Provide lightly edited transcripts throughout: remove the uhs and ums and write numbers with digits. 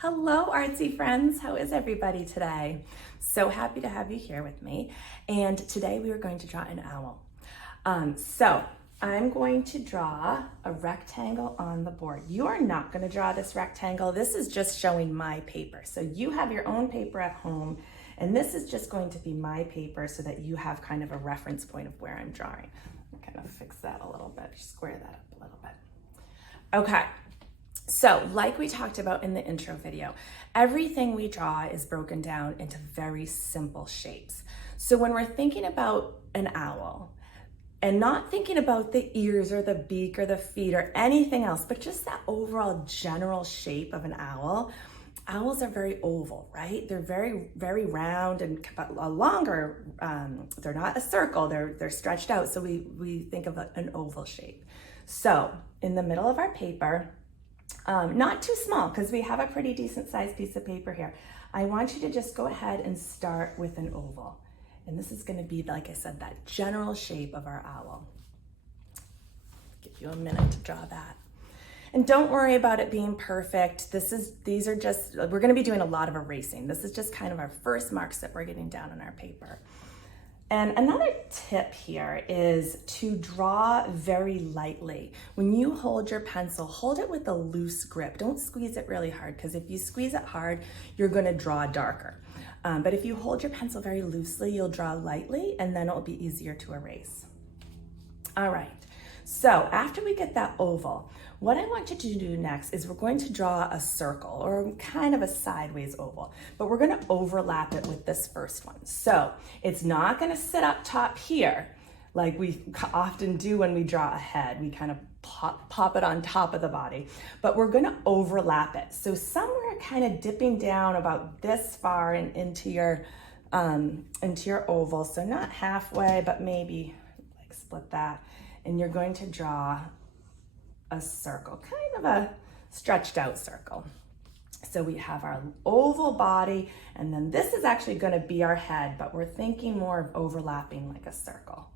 Hello, artsy friends. How is everybody today? So happy to have you here with me. And today we are going to draw an owl. So I'm going to draw a rectangle on the board. You are not going to draw this rectangle. This is just showing my paper. So you have your own paper at home, and this is just going to be my paper so that you have kind of a reference point of where I'm drawing. I'm kind of fix that a little bit, square that up a little bit. Okay. So like we talked about in the intro video, everything we draw is broken down into very simple shapes. So when we're thinking about an owl and not thinking about the ears or the beak or the feet or anything else, but just that overall general shape of an owl, owls are very oval, right? They're very, very round and longer. They're not a circle, they're stretched out. So we think of an oval shape. So in the middle of our paper, not too small because we have a pretty decent sized piece of paper here. I want you to just go ahead and start with an oval. And this is going to be, like I said, that general shape of our owl. Give you a minute to draw that. And don't worry about it being perfect. We're going to be doing a lot of erasing. This is just kind of our first marks that we're getting down on our paper. And another tip here is to draw very lightly. When you hold your pencil, hold it with a loose grip. Don't squeeze it really hard, because if you squeeze it hard, you're going to draw darker. But if you hold your pencil very loosely, you'll draw lightly, and then it'll be easier to erase. All right, so after we get that oval, what I want you to do next is we're going to draw a circle, or kind of a sideways oval, but we're going to overlap it with this first one. So it's not going to sit up top here like we often do when we draw a head. We kind of pop it on top of the body, but we're going to overlap it. So somewhere kind of dipping down about this far and into your oval. So not halfway, but maybe like split that. And you're going to draw a circle, kind of a stretched out circle. So we have our oval body, and then this is actually going to be our head, but we're thinking more of overlapping like a circle.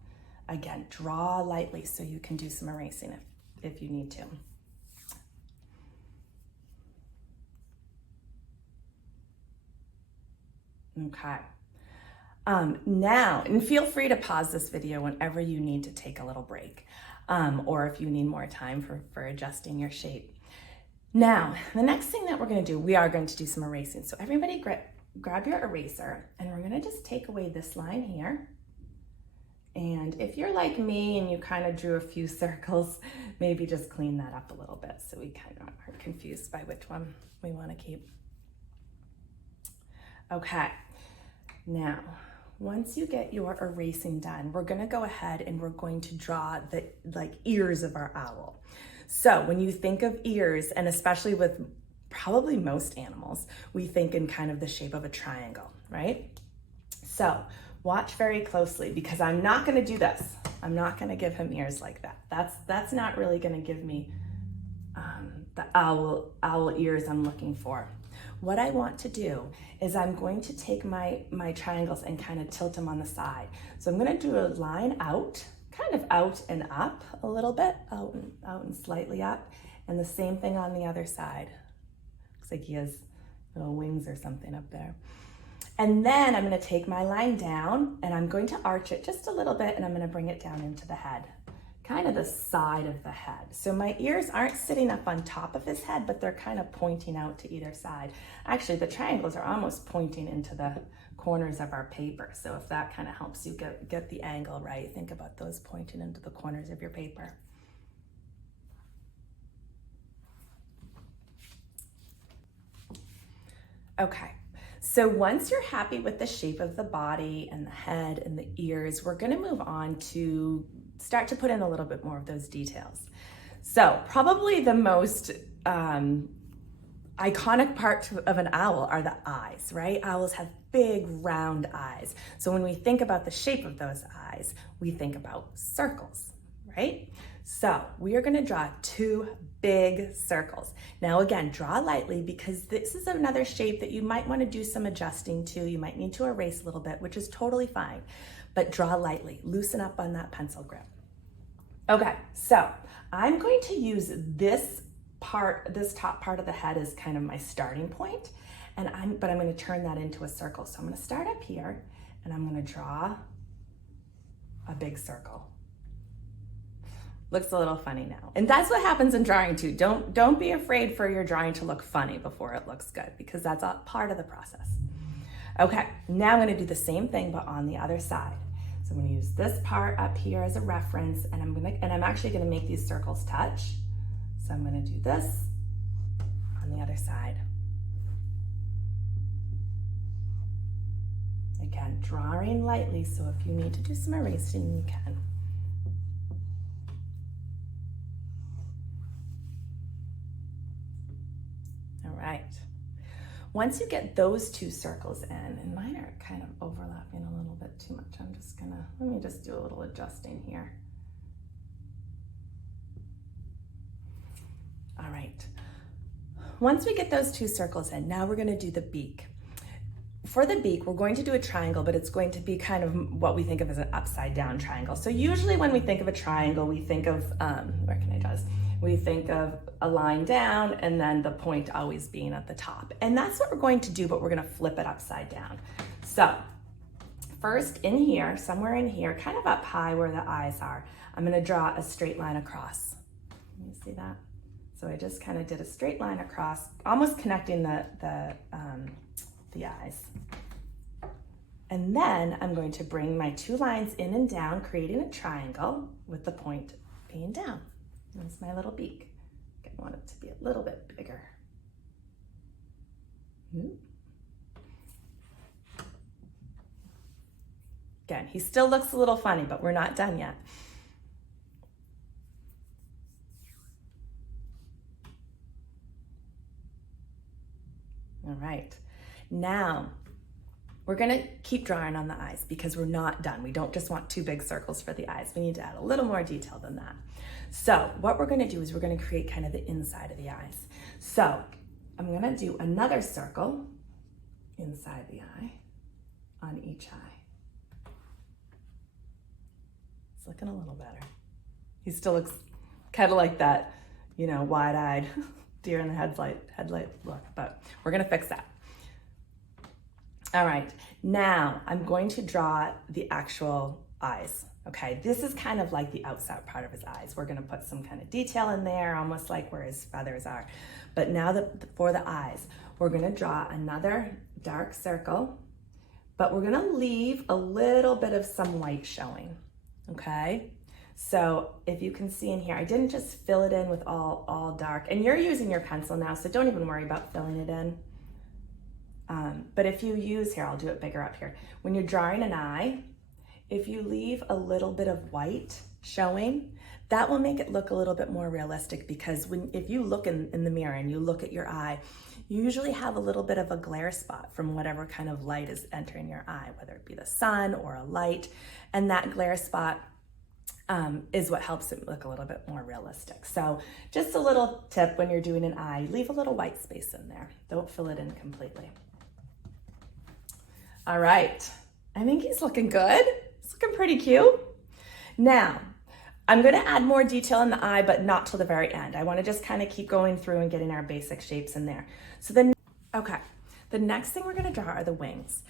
Again, draw lightly so you can do some erasing if you need to. Okay. Now, and feel free to pause this video whenever you need to take a little break, or if you need more time for adjusting your shape. Now, the next thing that we're going to do, we are going to do some erasing. So everybody grab your eraser, and we're going to just take away this line here. And if you're like me and you kind of drew a few circles, maybe just clean that up a little bit so we kind of aren't confused by which one we want to keep. Okay, now, once you get your erasing done, we're going to go ahead and we're going to draw the ears of our owl. So when you think of ears, and especially with probably most animals, we think in kind of the shape of a triangle, right? So watch very closely, because I'm not going to do this. I'm not going to give him ears like that. That's not really going to give me the owl ears I'm looking for. What I want to do is I'm going to take my triangles and kind of tilt them on the side. So I'm going to do a line out, kind of out and up a little bit, out and slightly up, and the same thing on the other side. Looks like he has little wings or something up there. And then I'm going to take my line down, and I'm going to arch it just a little bit, and I'm going to bring it down into the head, kind of the side of the head. So my ears aren't sitting up on top of his head, but they're kind of pointing out to either side. Actually, the triangles are almost pointing into the corners of our paper. So if that kind of helps you get the angle right, think about those pointing into the corners of your paper. Okay. So once you're happy with the shape of the body and the head and the ears, we're going to move on to start to put in a little bit more of those details. So probably the most iconic part of an owl are the eyes, right? Owls have big round eyes. So when we think about the shape of those eyes, we think about circles, right? So we are going to draw two big circles. Now again, draw lightly, because this is another shape that you might want to do some adjusting to. You might need to erase a little bit, which is totally fine, but draw lightly, loosen up on that pencil grip. Okay, so I'm going to use this this top part of the head is kind of my starting point, but I'm gonna turn that into a circle. So I'm gonna start up here and I'm gonna draw a big circle. Looks a little funny now. And that's what happens in drawing too. Don't be afraid for your drawing to look funny before it looks good, because that's a part of the process. Okay, now I'm gonna do the same thing, but on the other side. So I'm gonna use this part up here as a reference, and I'm actually gonna make these circles touch. So I'm gonna do this on the other side. Again, drawing lightly, so if you need to do some erasing, you can. All right. Once you get those two circles in, and mine are kind of overlapping a little bit too much, let me just do a little adjusting here. All right. Once we get those two circles in, now we're gonna do the beak. For the beak, we're going to do a triangle, but it's going to be kind of what we think of as an upside down triangle. So usually when we think of a triangle, we think of, we think of a line down and then the point always being at the top. And that's what we're going to do, but we're gonna flip it upside down. So first in here, somewhere in here, kind of up high where the eyes are, I'm gonna draw a straight line across. Can you see that? So I just kind of did a straight line across, almost connecting the eyes. And then I'm going to bring my two lines in and down, creating a triangle with the point being down. That's my little beak. I want it to be a little bit bigger. Again, he still looks a little funny, but we're not done yet. All right, now we're gonna keep drawing on the eyes because we're not done. We don't just want two big circles for the eyes. We need to add a little more detail than that. So what we're gonna do is we're gonna create kind of the inside of the eyes. So I'm gonna do another circle inside the eye on each eye. It's looking a little better. He still looks kind of like that, you know, wide-eyed deer in the headlight look, but we're gonna fix that. All right, now I'm going to draw the actual eyes, okay? This is kind of like the outside part of his eyes. We're gonna put some kind of detail in there, almost like where his feathers are. But now for the eyes, we're gonna draw another dark circle, but we're gonna leave a little bit of some white showing, okay? So if you can see in here, I didn't just fill it in with all dark, and you're using your pencil now, so don't even worry about filling it in. But if you use, here, I'll do it bigger up here. When you're drawing an eye, if you leave a little bit of white showing, that will make it look a little bit more realistic, because if you look in the mirror and you look at your eye, you usually have a little bit of a glare spot from whatever kind of light is entering your eye, whether it be the sun or a light, and that glare spot is what helps it look a little bit more realistic. So just a little tip when you're doing an eye, leave a little white space in there. Don't fill it in completely. All right, I think he's looking good. He's looking pretty cute. Now, I'm gonna add more detail in the eye, but not till the very end. I wanna just kind of keep going through and getting our basic shapes in there. So the next thing we're gonna draw are the wings.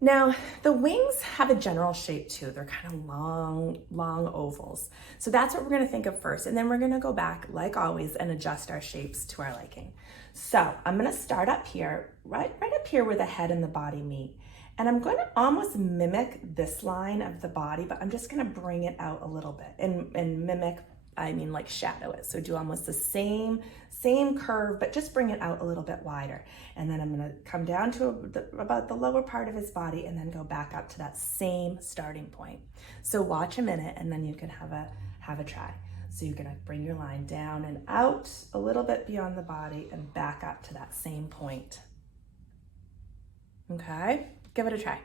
Now, the wings have a general shape too. They're kind of long ovals. So that's what we're gonna think of first. And then we're gonna go back, like always, and adjust our shapes to our liking. So I'm gonna start up here, right up here where the head and the body meet. And I'm gonna almost mimic this line of the body, but I'm just gonna bring it out a little bit. And mimic, I mean like shadow it. So do almost the same curve, but just bring it out a little bit wider. And then I'm gonna come down to about the lower part of his body and then go back up to that same starting point. So watch a minute and then you can have a try. So you're gonna bring your line down and out a little bit beyond the body and back up to that same point. Okay, give it a try.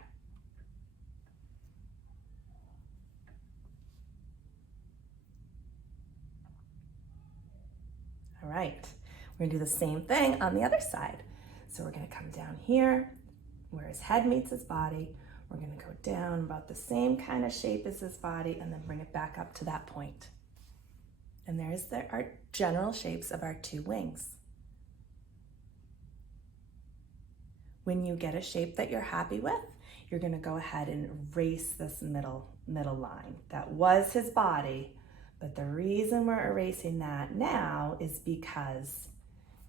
All right, we're gonna do the same thing on the other side. So we're gonna come down here where his head meets his body. We're gonna go down about the same kind of shape as his body and then bring it back up to that point. And there's our general shapes of our two wings. When you get a shape that you're happy with, you're gonna go ahead and erase this middle line. That was his body, but the reason we're erasing that now is because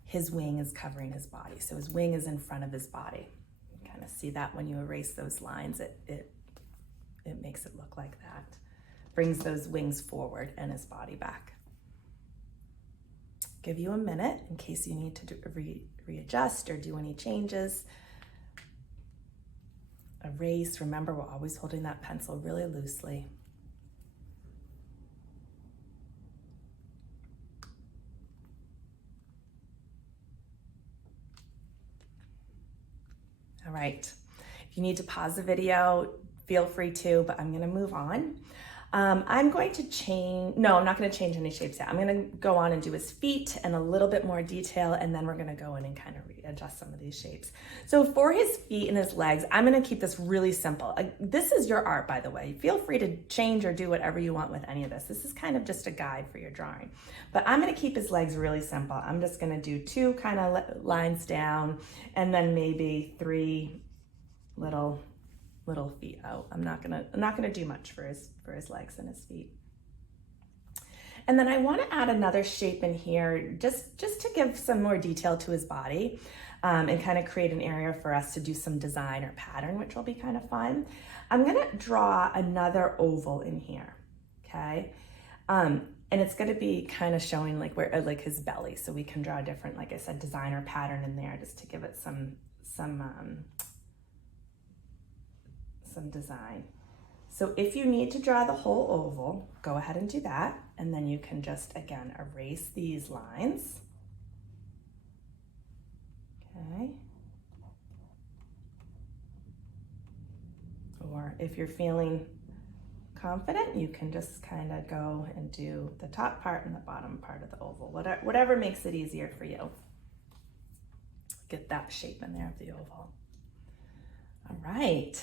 his wing is covering his body. So his wing is in front of his body. You kind of see that when you erase those lines, it makes it look like that. Brings those wings forward and his body back. Give you a minute in case you need to readjust or do any changes. Erase, remember we're always holding that pencil really loosely. All right, if you need to pause the video, feel free to, but I'm gonna move on. I'm going to change, no, I'm not gonna change any shapes yet. I'm gonna go on and do his feet and a little bit more detail, and then we're gonna go in and kind of readjust some of these shapes. So for his feet and his legs, I'm gonna keep this really simple. This is your art, by the way. Feel free to change or do whatever you want with any of this. This is kind of just a guide for your drawing. But I'm gonna keep his legs really simple. I'm just gonna do 2 kind of lines down, and then maybe 3 little feet out. I'm not gonna do much for his legs and his feet. And then I want to add another shape in here just to give some more detail to his body, and kind of create an area for us to do some design or pattern, which will be kind of fun. I'm gonna draw another oval in here, okay? And it's gonna be kind of showing like his belly, so we can draw a different, like I said, design or pattern in there just to give it some design. So if you need to draw the whole oval, go ahead and do that. And then you can just, again, erase these lines. Okay. Or if you're feeling confident, you can just kind of go and do the top part and the bottom part of the oval, whatever makes it easier for you. Get that shape in there of the oval. All right.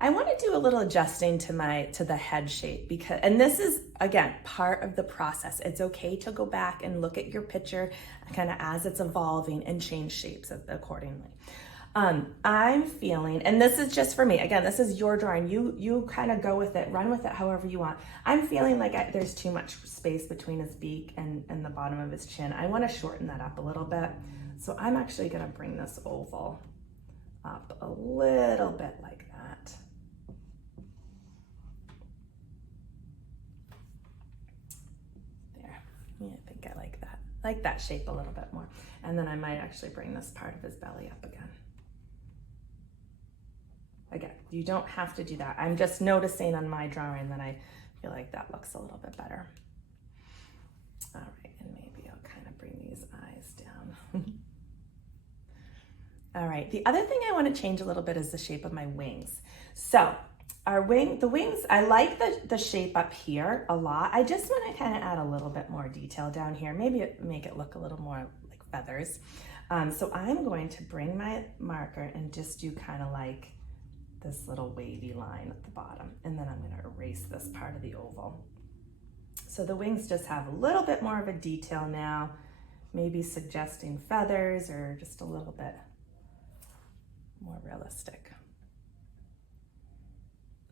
I want to do a little adjusting to the head shape because, and this is again part of the process. It's okay to go back and look at your picture kind of as it's evolving and change shapes accordingly. I'm feeling, and this is just for me, again, this is your drawing. You kind of go with it, run with it however you want. I'm feeling like there's too much space between his beak and the bottom of his chin. I want to shorten that up a little bit. So I'm actually going to bring this oval up a little bit like that. Yeah, I think I like that shape a little bit more. And then I might actually bring this part of his belly up again. Again, you don't have to do that. I'm just noticing on my drawing that I feel like that looks a little bit better. All right, and maybe I'll kind of bring these eyes down. All right, the other thing I want to change a little bit is the shape of my wings. So the wings, I like the shape up here a lot. I just want to kind of add a little bit more detail down here, maybe make it look a little more like feathers. So I'm going to bring my marker and just do kind of like this little wavy line at the bottom, and then I'm going to erase this part of the oval. So the wings just have a little bit more of a detail now, maybe suggesting feathers or just a little bit more realistic.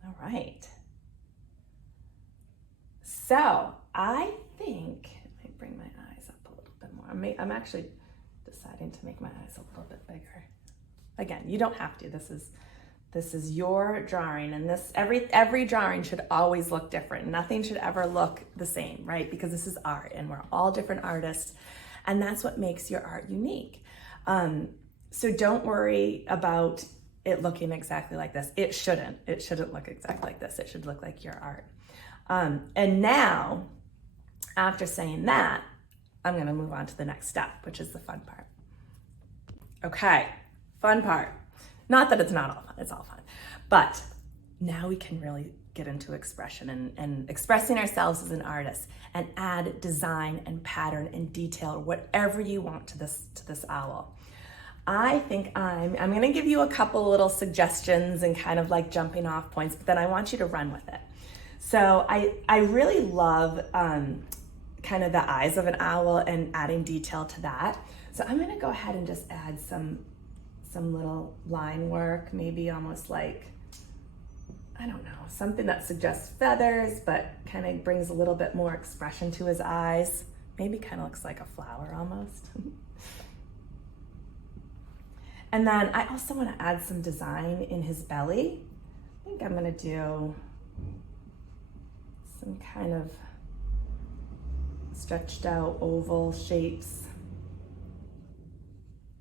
All right. So I think, let me bring my eyes up a little bit more. I'm actually deciding to make my eyes a little bit bigger. Again, you don't have to. This is your drawing, and every drawing should always look different. Nothing should ever look the same, right? Because this is art, and we're all different artists, and that's what makes your art unique. So don't worry about it looking exactly like this. It shouldn't look exactly like this. It should look like your art. And now, after saying that, I'm gonna move on to the next step, which is the fun part. Okay, fun part. Not that it's not all fun, it's all fun. But now we can really get into expression and expressing ourselves as an artist and add design and pattern and detail, whatever you want to this owl. I think I'm gonna give you a couple little suggestions and kind of like jumping off points, but then I want you to run with it. So I really love kind of the eyes of an owl and adding detail to that. So I'm gonna go ahead and just add some little line work, maybe almost like, I don't know, something that suggests feathers, but kind of brings a little bit more expression to his eyes. Maybe kind of looks like a flower almost. And then I also want to add some design in his belly. I think I'm going to do some kind of stretched out oval shapes.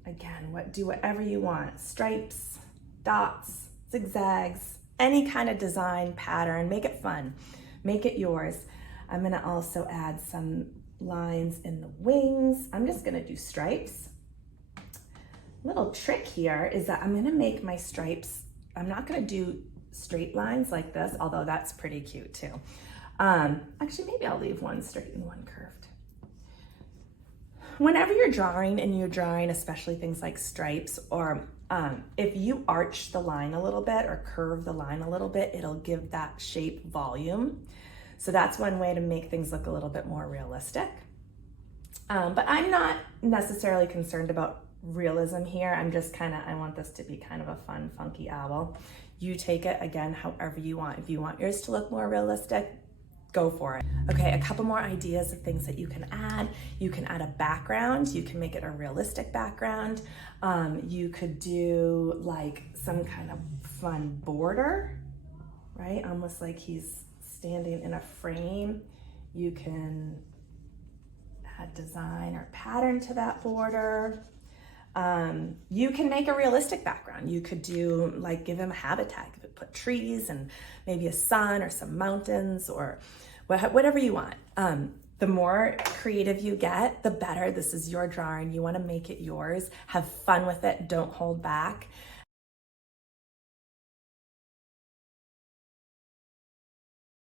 Again, do whatever you want. Stripes, dots, zigzags, any kind of design pattern. Make it fun. Make it yours. I'm going to also add some lines in the wings. I'm just going to do stripes. Little trick here is that I'm gonna make my stripes, I'm not gonna do straight lines like this, although that's pretty cute too. Actually, maybe I'll leave one straight and one curved. Whenever you're drawing and you're drawing, especially things like stripes, or if you arch the line a little bit or curve the line a little bit, it'll give that shape volume. So that's one way to make things look a little bit more realistic. But I'm not necessarily concerned about realism here. I'm just I want this to be kind of a fun, funky owl. You take it, again, however you want. If you want yours to look more realistic, go for it. Okay, a couple more ideas of things that you can add. You can add a background. You can make it a realistic background. You could do like some kind of fun border, right? Almost like he's standing in a frame. You can add design or pattern to that border. You can make a realistic background. You could do like, give him a habitat, put trees and maybe a sun or some mountains or whatever you want. The more creative you get, the better. This is your drawing. You want to make it yours. Have fun with it. Don't hold back.